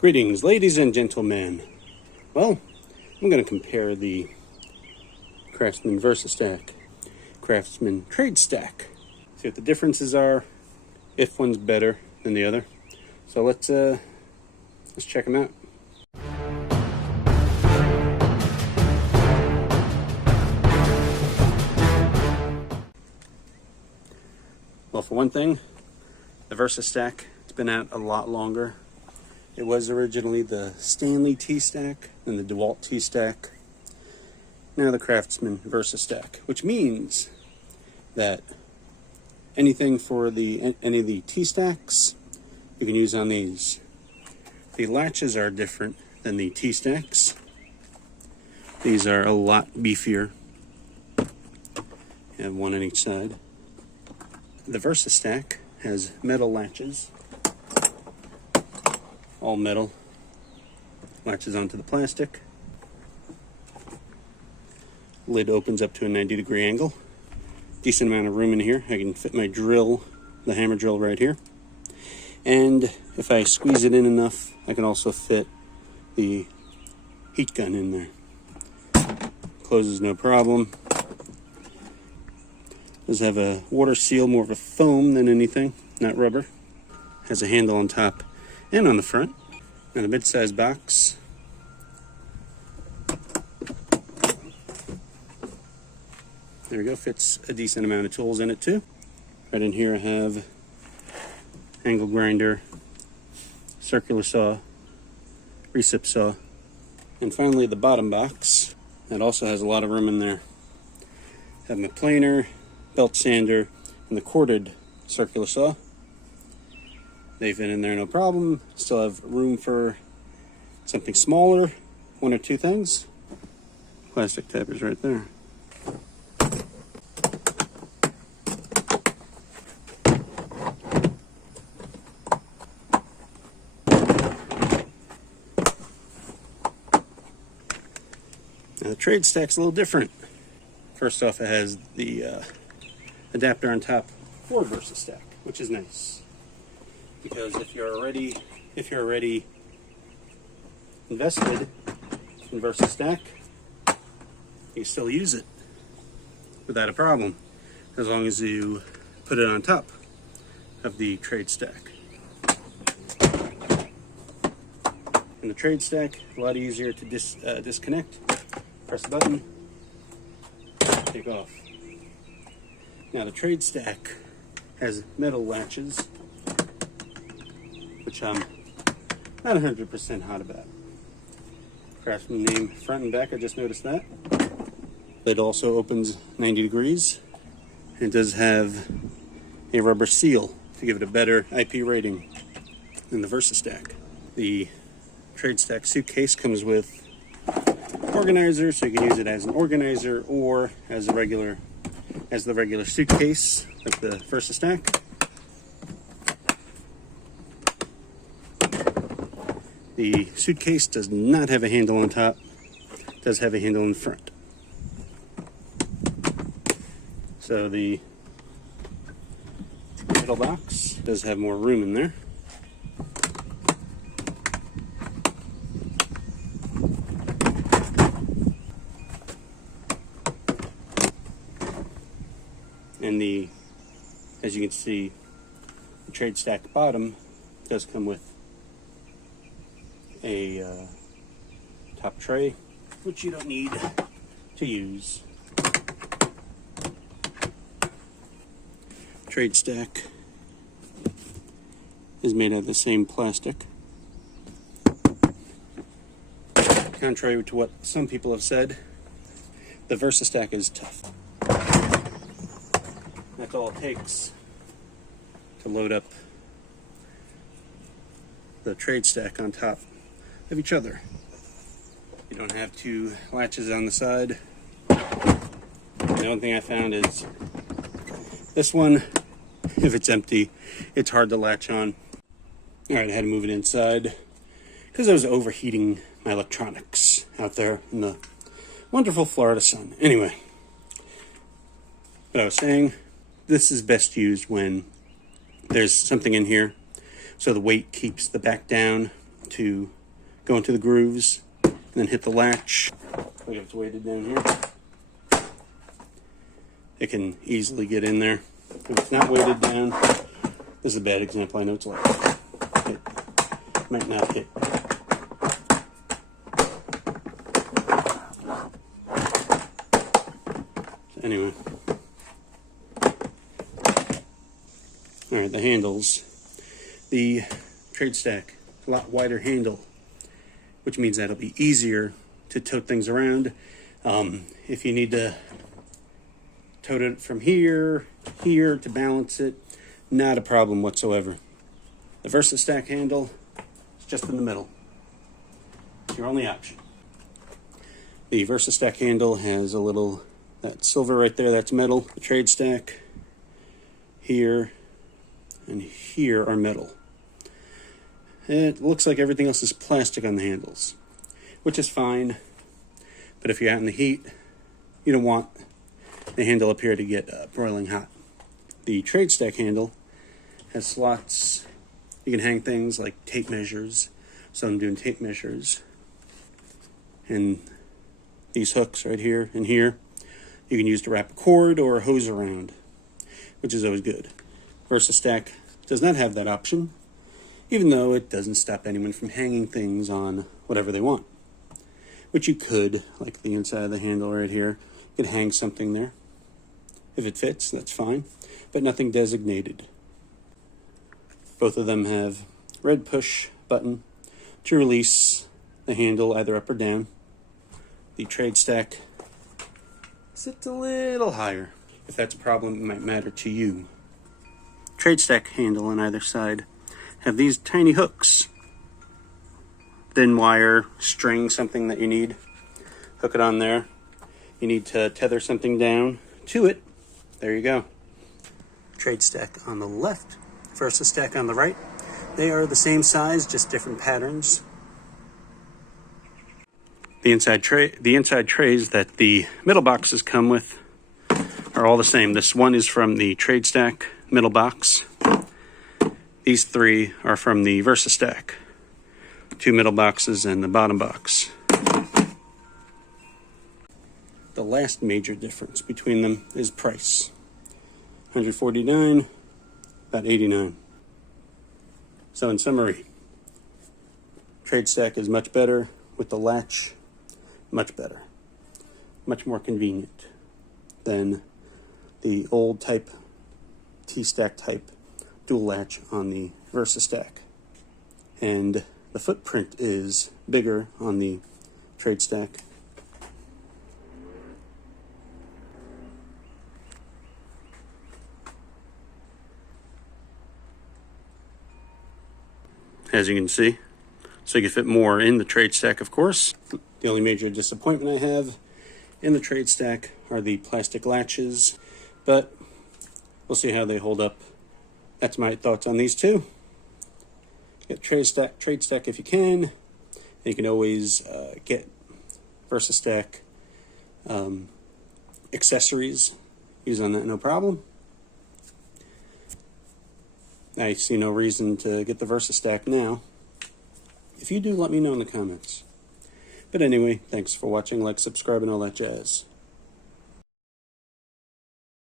Greetings, ladies and gentlemen. Well, I'm going to compare the Craftsman Versastack, Craftsman Tradestack. See what the differences are, if one's better than the other. So let's check them out. Well, for one thing, the Versastack, it's been out a lot longer. It was originally the Stanley T-Stack and the DeWalt T-Stack. Now the Craftsman Versastack, which means that anything for any of the T-Stacks, you can use on these. The latches are different than the T-Stacks. These are a lot beefier. You have one on each side. The Versastack has metal latches. All metal, latches onto the plastic. Lid opens up to a 90-degree angle. Decent amount of room in here. I can fit my drill, the hammer drill right here. And if I squeeze it in enough, I can also fit the heat gun in there. Closes no problem. Does have a water seal, more of a foam than anything, not rubber. Has a handle on top and on the front, and a mid-sized box. There we go, fits a decent amount of tools in it too. Right in here I have angle grinder, circular saw, recip saw, and finally the bottom box. That also has a lot of room in there. I have my planer, belt sander, and the corded circular saw. They fit in there no problem. Still have room for something smaller, one or two things. Plastic tappers right there. Now the Tradestack's a little different. First off, it has the adapter on top for Versastack, which is nice. Because if you're already invested in Versastack, you can still use it without a problem, as long as you put it on top of the Tradestack. And the Tradestack, a lot easier to disconnect. Press the button, take off. Now the Tradestack has metal latches, which I'm not 100% hot about. Craftsman name front and back, I just noticed that. It also opens 90 degrees. It does have a rubber seal to give it a better IP rating than the Versastack. The Tradestack suitcase comes with organizer, so you can use it as an organizer or as the regular suitcase like the Versastack. The suitcase does not have a handle on top. It does have a handle in front. So the middle box does have more room in there. And as you can see, the Tradestack bottom does come with a top tray, which you don't need to use. Tradestack is made out of the same plastic. Contrary to what some people have said, the Versastack is tough. That's all it takes to load up the Tradestack on top of each other. You don't have two latches on the side. The only thing I found is this one, if it's empty, it's hard to latch on. Alright, I had to move it inside because I was overheating my electronics out there in the wonderful Florida sun. Anyway, what I was saying, this is best used when there's something in here so the weight keeps the back down to go into the grooves and then hit the latch. Look, if it's weighted down here, it can easily get in there. If it's not weighted down, this is a bad example. I know it's like it might not hit. So anyway, all right, the handles. The Tradestack, a lot wider handle, which means that it'll be easier to tote things around. If you need to tote it from here to balance it, not a problem whatsoever. The Versastack handle is just in the middle. It's your only option. The Versastack handle has a little, that silver right there, that's metal. The Tradestack here and here are metal. It looks like everything else is plastic on the handles, which is fine. But if you're out in the heat, you don't want the handle up here to get broiling hot. The Tradestack handle has slots. You can hang things like tape measures. So I'm doing tape measures. And these hooks right here and here, you can use to wrap a cord or a hose around, which is always good. Versastack does not have that option, even though it doesn't stop anyone from hanging things on whatever they want. Which you could, like the inside of the handle right here, you could hang something there. If it fits, that's fine, but nothing designated. Both of them have red push button to release the handle either up or down. The Tradestack sits a little higher. If that's a problem, it might matter to you. Tradestack handle on either side have these tiny hooks. Thin wire, string, something that you need. Hook it on there. You need to tether something down to it. There you go. Tradestack on the left, Versastack on the right. They are the same size, just different patterns. The inside trays that the middle boxes come with are all the same. This one is from the Tradestack middle box. These three are from the Versastack. 2 middle boxes and the bottom box. The last major difference between them is price. $149, about $89. So in summary, Tradestack is much better with the latch, much better, much more convenient than the old type T-stack type dual latch on the Versastack. And the footprint is bigger on the Tradestack. As you can see, so you can fit more in the Tradestack, of course. The only major disappointment I have in the Tradestack are the plastic latches, but we'll see how they hold up. That's my thoughts on these two. Get Tradestack if you can. And you can always get Versastack accessories. Use on that, no problem. I see no reason to get the Versastack now. If you do, let me know in the comments. But anyway, thanks for watching. Like, subscribe, and all that jazz.